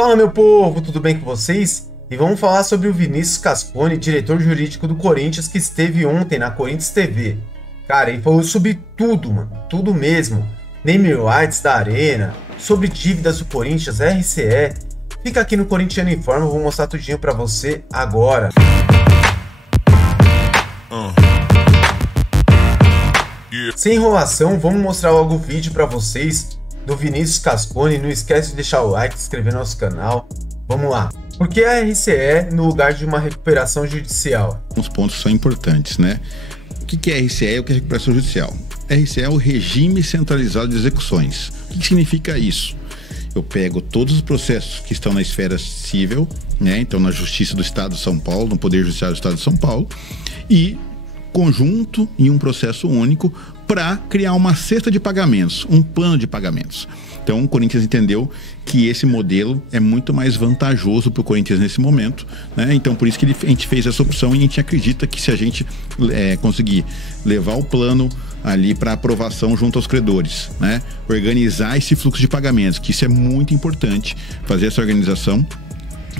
Fala, meu povo, tudo bem com vocês? E vamos falar sobre o Vinícius Cascone, diretor jurídico do Corinthians, que esteve ontem na Corinthians TV. Cara, ele falou sobre tudo, mano, tudo mesmo. Name rights da Arena, sobre dívidas do Corinthians, RCE. Fica aqui no Corintiano Informa, eu vou mostrar tudinho pra você agora. Sem enrolação, vamos mostrar logo o vídeo pra vocês do Vinícius Cascone. Não esquece de deixar o like, se inscrever no nosso canal. Vamos lá. Por que a RCE no lugar de uma recuperação judicial? Os pontos são importantes, né? O que é RCE e o que é recuperação judicial? RCE é o Regime Centralizado de Execuções. O que significa isso? Eu pego todos os processos que estão na esfera civil, né? Então na Justiça do Estado de São Paulo, no Poder Judiciário do Estado de São Paulo, e conjunto em um processo único para criar uma cesta de pagamentos, um plano de pagamentos. Então o Corinthians entendeu que esse modelo é muito mais vantajoso para o Corinthians nesse momento, né? Então por isso que a gente fez essa opção e a gente acredita que se a gente conseguir levar o plano ali para aprovação junto aos credores, né? Organizar esse fluxo de pagamentos, que isso é muito importante, fazer essa organização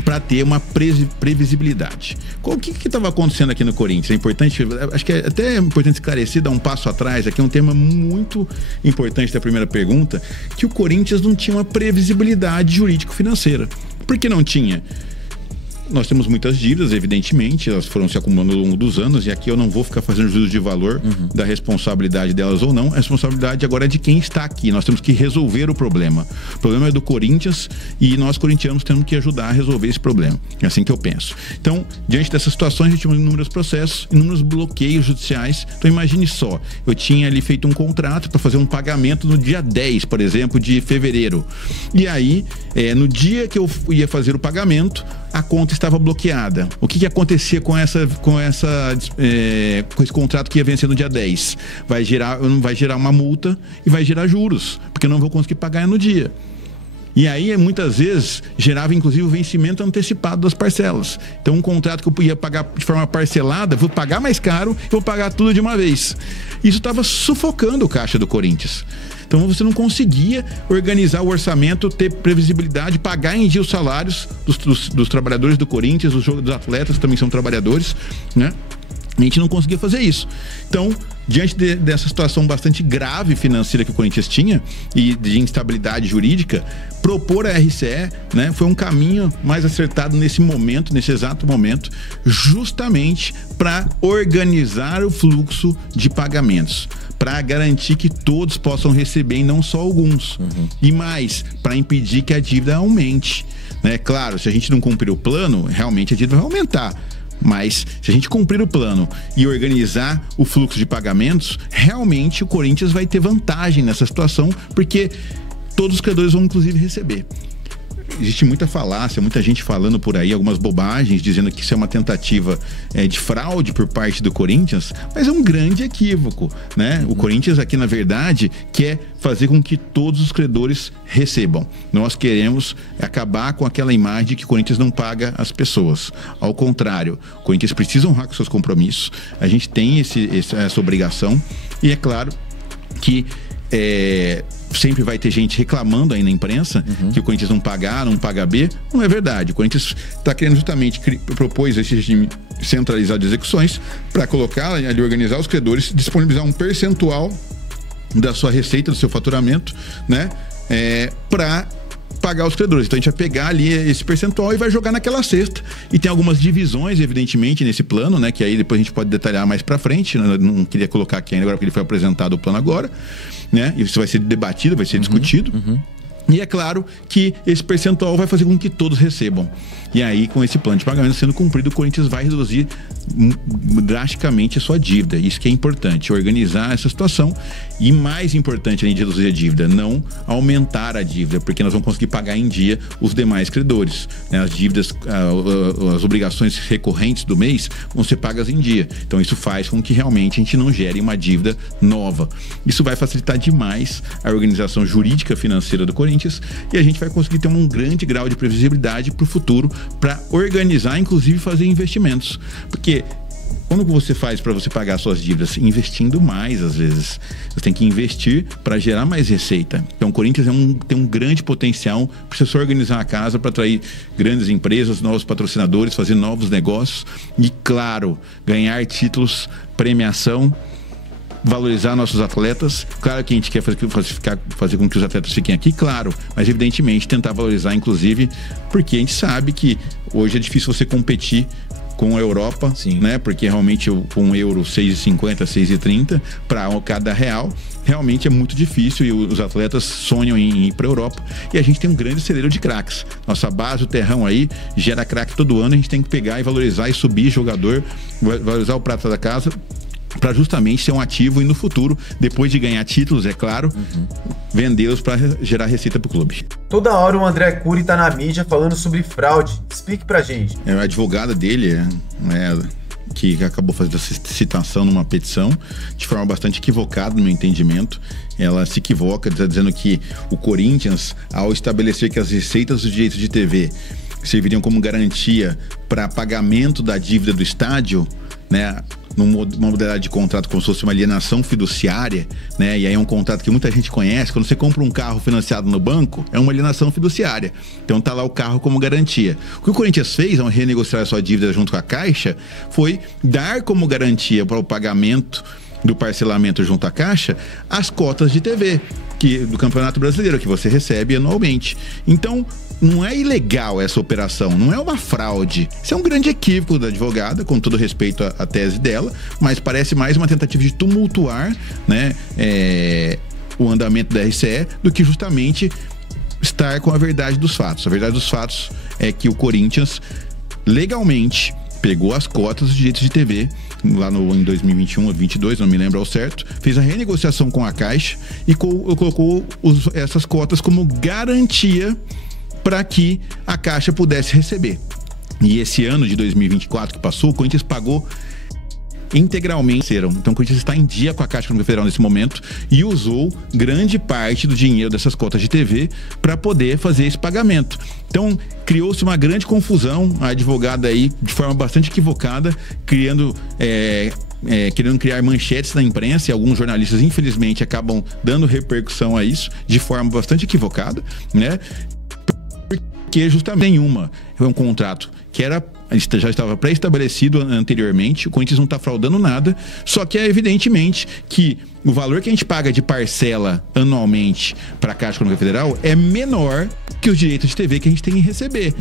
para ter uma previsibilidade. O que estava acontecendo aqui no Corinthians? É importante, acho que é até importante esclarecer, dar um passo atrás, aqui é um tema muito importante da primeira pergunta, que o Corinthians não tinha uma previsibilidade jurídico-financeira. Por que não tinha? Nós temos muitas dívidas, evidentemente, elas foram se acumulando ao longo dos anos, e aqui eu não vou ficar fazendo juízo de valor da responsabilidade delas ou não. A responsabilidade agora é de quem está aqui. Nós temos que resolver o problema. O problema é do Corinthians e nós, corintianos, temos que ajudar a resolver esse problema. É assim que eu penso. Então, diante dessas situações, a gente tinha inúmeros processos, inúmeros bloqueios judiciais. Então, imagine só, eu tinha ali feito um contrato para fazer um pagamento no dia 10, por exemplo, de fevereiro. E aí, no dia que eu ia fazer o pagamento, a conta estava bloqueada. O que acontecia com esse contrato que ia vencer no dia 10? Vai gerar uma multa e vai gerar juros, porque eu não vou conseguir pagar no dia. E aí, muitas vezes, gerava inclusive o vencimento antecipado das parcelas. Então, um contrato que eu ia pagar de forma parcelada, vou pagar mais caro e vou pagar tudo de uma vez. Isso estava sufocando o caixa do Corinthians. Então você não conseguia organizar o orçamento, ter previsibilidade, pagar em dia os salários dos trabalhadores do Corinthians, dos atletas que também são trabalhadores, né? A gente não conseguia fazer isso. Então, diante dessa situação bastante grave financeira que o Corinthians tinha e de instabilidade jurídica, propor a RCE, né, foi um caminho mais acertado nesse momento, nesse exato momento, justamente para organizar o fluxo de pagamentos, para garantir que todos possam receber e não só alguns. E mais, para impedir que a dívida aumente, né? Claro, se a gente não cumprir o plano, realmente a dívida vai aumentar. Mas se a gente cumprir o plano e organizar o fluxo de pagamentos, realmente o Corinthians vai ter vantagem nessa situação, porque todos os credores vão inclusive receber. Existe muita falácia, muita gente falando por aí, algumas bobagens, dizendo que isso é uma tentativa de fraude por parte do Corinthians, mas é um grande equívoco, né? O Corinthians aqui, na verdade, quer fazer com que todos os credores recebam. Nós queremos acabar com aquela imagem de que o Corinthians não paga as pessoas. Ao contrário, o Corinthians precisa honrar com seus compromissos, a gente tem essa obrigação, e é claro que sempre vai ter gente reclamando aí na imprensa que o Corinthians não paga A, não paga B. Não é verdade. O Corinthians está querendo justamente propôs esse regime centralizado de execuções para colocar ali, organizar os credores, disponibilizar um percentual da sua receita, do seu faturamento, né, para pagar os credores. Então a gente vai pegar ali esse percentual e vai jogar naquela cesta. E tem algumas divisões, evidentemente, nesse plano, né, que aí depois a gente pode detalhar mais para frente. Eu não queria colocar aqui ainda agora, porque ele foi apresentado o plano agora, né? Isso vai ser debatido, vai ser discutido. E é claro que esse percentual vai fazer com que todos recebam. E aí, com esse plano de pagamento sendo cumprido, o Corinthians vai reduzir drasticamente a sua dívida. Isso que é importante, organizar essa situação. E mais importante, além de reduzir a dívida, não aumentar a dívida, porque nós vamos conseguir pagar em dia os demais credores, né? As dívidas, as obrigações recorrentes do mês vão ser pagas em dia. Então isso faz com que realmente a gente não gere uma dívida nova. Isso vai facilitar demais a organização jurídica financeira do Corinthians e a gente vai conseguir ter um grande grau de previsibilidade para o futuro, para organizar, inclusive fazer investimentos. Porque Como você faz para você pagar suas dívidas? Investindo mais, às vezes. Você tem que investir para gerar mais receita. Então, o Corinthians tem um grande potencial. Precisa só organizar a casa para atrair grandes empresas, novos patrocinadores, fazer novos negócios e, claro, ganhar títulos, premiação, valorizar nossos atletas. Claro que a gente quer fazer com que os atletas fiquem aqui, claro, mas evidentemente tentar valorizar, inclusive, porque a gente sabe que hoje é difícil você competir com a Europa, sim, né? Porque realmente com euro 6,50, 6,30 para cada real, realmente é muito difícil e os atletas sonham em ir para a Europa. E a gente tem um grande celeiro de craques. Nossa base, o terrão aí, gera craque todo ano, a gente tem que pegar e valorizar e subir jogador, valorizar o prata da casa, para justamente ser um ativo e no futuro, depois de ganhar títulos, é claro, vendê-los para gerar receita para o clube. Toda hora o André Cury tá na mídia falando sobre fraude. Explique pra gente. A advogada dele, que acabou fazendo essa citação numa petição, de forma bastante equivocada, no meu entendimento. Ela se equivoca, dizendo que o Corinthians, ao estabelecer que as receitas dos direitos de TV serviriam como garantia para pagamento da dívida do estádio, né, numa modalidade de contrato como se fosse uma alienação fiduciária, né? E aí é um contrato que muita gente conhece. Quando você compra um carro financiado no banco, é uma alienação fiduciária. Então tá lá o carro como garantia. O que o Corinthians fez ao renegociar a sua dívida junto com a Caixa foi dar como garantia para o pagamento do parcelamento junto à Caixa as cotas de TV do Campeonato Brasileiro que você recebe anualmente. Então, não é ilegal essa operação, não é uma fraude. Isso é um grande equívoco da advogada, com todo respeito à tese dela, mas parece mais uma tentativa de tumultuar, né, o andamento da RCE do que justamente estar com a verdade dos fatos. A verdade dos fatos é que o Corinthians legalmente pegou as cotas dos direitos de TV lá em 2021 ou 2022, não me lembro ao certo, fez a renegociação com a Caixa e colocou essas cotas como garantia para que a Caixa pudesse receber. E esse ano de 2024 que passou, o Corinthians pagou integralmente. Então o Corinthians está em dia com a Caixa Econômica Federal nesse momento e usou grande parte do dinheiro dessas cotas de TV para poder fazer esse pagamento. Então criou-se uma grande confusão, a advogada aí de forma bastante equivocada, querendo criar manchetes na imprensa, e alguns jornalistas infelizmente acabam dando repercussão a isso de forma bastante equivocada, né? Porque justamente nenhuma é um contrato que já estava pré-estabelecido anteriormente, o Corinthians não está fraudando nada, só que é evidentemente que o valor que a gente paga de parcela anualmente para a Caixa Econômica Federal é menor que os direitos de TV que a gente tem que receber.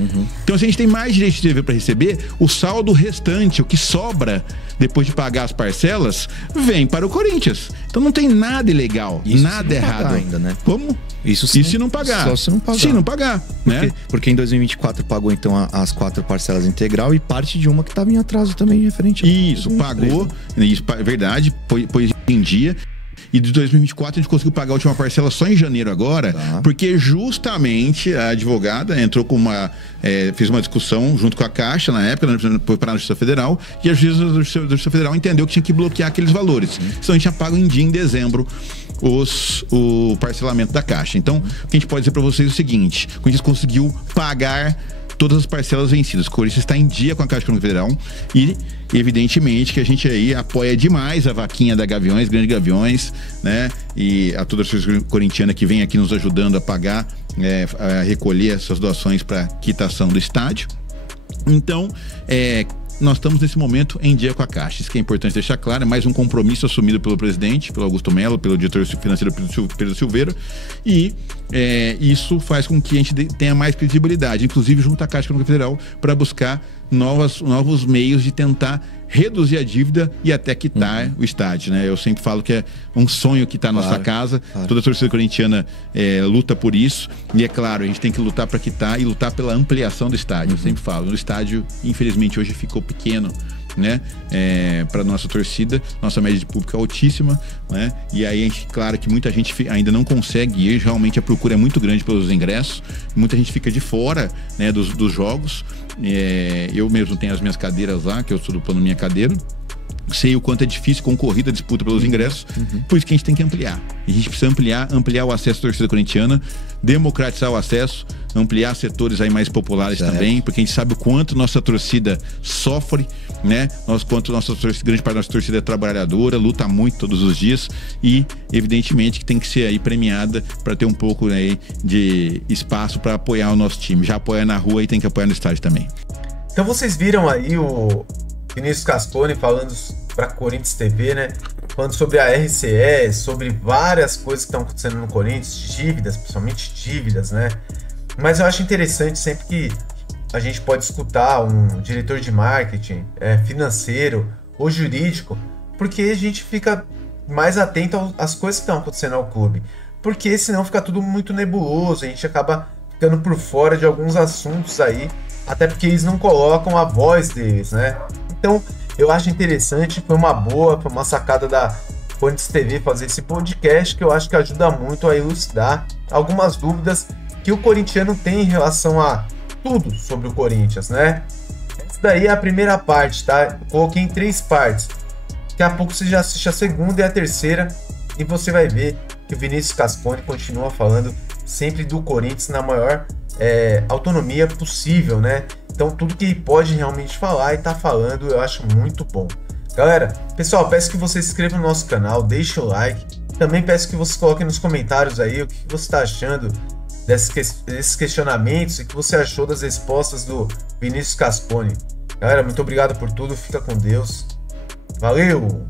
Então, se a gente tem mais direitos de TV para receber, o saldo restante, o que sobra depois de pagar as parcelas, vem para o Corinthians. Então não tem nada ilegal, nada errado ainda, né? Como? Isso se não pagar. Só se não pagar. Se não pagar, né? Porque em 2024 pagou então as 4 parcelas integral e parte de uma que estava em atraso também referente a isso, pagou, isso é verdade, pois em dia. E de 2024 a gente conseguiu pagar a última parcela só em janeiro agora, porque justamente a advogada entrou com fez uma discussão junto com a Caixa na época, foi para a Justiça Federal, e a Justiça Federal entendeu que tinha que bloquear aqueles valores. Então a gente já paga em dia, em dezembro, o parcelamento da Caixa. Então, o que a gente pode dizer para vocês é o seguinte: a gente conseguiu pagar todas as parcelas vencidas. O Corinthians está em dia com a Caixa Econômica Federal e, evidentemente, que a gente aí apoia demais a vaquinha da Gaviões, Grande Gaviões, né? E a toda a torcida corintiana que vem aqui nos ajudando a pagar, a recolher essas doações para quitação do estádio. Então, nós estamos nesse momento em dia com a Caixa. Isso que é importante deixar claro, é mais um compromisso assumido pelo presidente, pelo Augusto Melo, pelo diretor financeiro Pedro Silveira, e isso faz com que a gente tenha mais credibilidade, inclusive junto à Caixa Econômica Federal, para buscar novos meios de tentar reduzir a dívida e até quitar o estádio, né? Eu sempre falo que é um sonho quitar a nossa casa, toda a torcida corintiana luta por isso, e é claro, a gente tem que lutar para quitar e lutar pela ampliação do estádio. Eu sempre falo, o estádio infelizmente hoje ficou pequeno, né? Para nossa torcida, nossa média de público é altíssima, né? E aí, claro que muita gente ainda não consegue ir, realmente a procura é muito grande pelos ingressos, muita gente fica de fora, né, dos jogos. Eu mesmo tenho as minhas cadeiras lá, que eu estou dupando minha cadeira, sei o quanto é difícil, concorrida a disputa pelos ingressos, por isso que a gente tem que ampliar. A gente precisa ampliar o acesso à torcida corintiana, democratizar o acesso, ampliar setores aí mais populares também, porque a gente sabe o quanto nossa torcida sofre, né? Quanto grande parte da nossa torcida é trabalhadora, luta muito todos os dias e, evidentemente, que tem que ser aí premiada para ter um pouco aí de espaço para apoiar o nosso time. Já apoia na rua e tem que apoiar no estádio também. Então vocês viram aí o Vinícius Cascone falando para Corinthians TV, né? Falando sobre a RCE, sobre várias coisas que estão acontecendo no Corinthians, dívidas, principalmente dívidas, né? Mas eu acho interessante sempre que a gente pode escutar um diretor de marketing, financeiro ou jurídico, porque a gente fica mais atento às coisas que estão acontecendo ao clube. Porque senão fica tudo muito nebuloso, a gente acaba ficando por fora de alguns assuntos aí, até porque eles não colocam a voz deles, né? Então, eu acho interessante, foi uma sacada da Corinthians TV fazer esse podcast, que eu acho que ajuda muito a elucidar algumas dúvidas que o corintiano tem em relação a tudo sobre o Corinthians, né? Essa daí é a primeira parte, tá? Eu coloquei em 3 partes. Daqui a pouco você já assiste a segunda e a terceira e você vai ver que o Vinícius Cascone continua falando sempre do Corinthians na maior autonomia possível, né? Então tudo que pode realmente falar e tá falando, eu acho muito bom. Galera, pessoal, peço que você se inscreva no nosso canal, deixe o like. Também peço que você coloque nos comentários aí o que você está achando desses questionamentos e o que você achou das respostas do Vinícius Cascone. Galera, muito obrigado por tudo, fica com Deus. Valeu!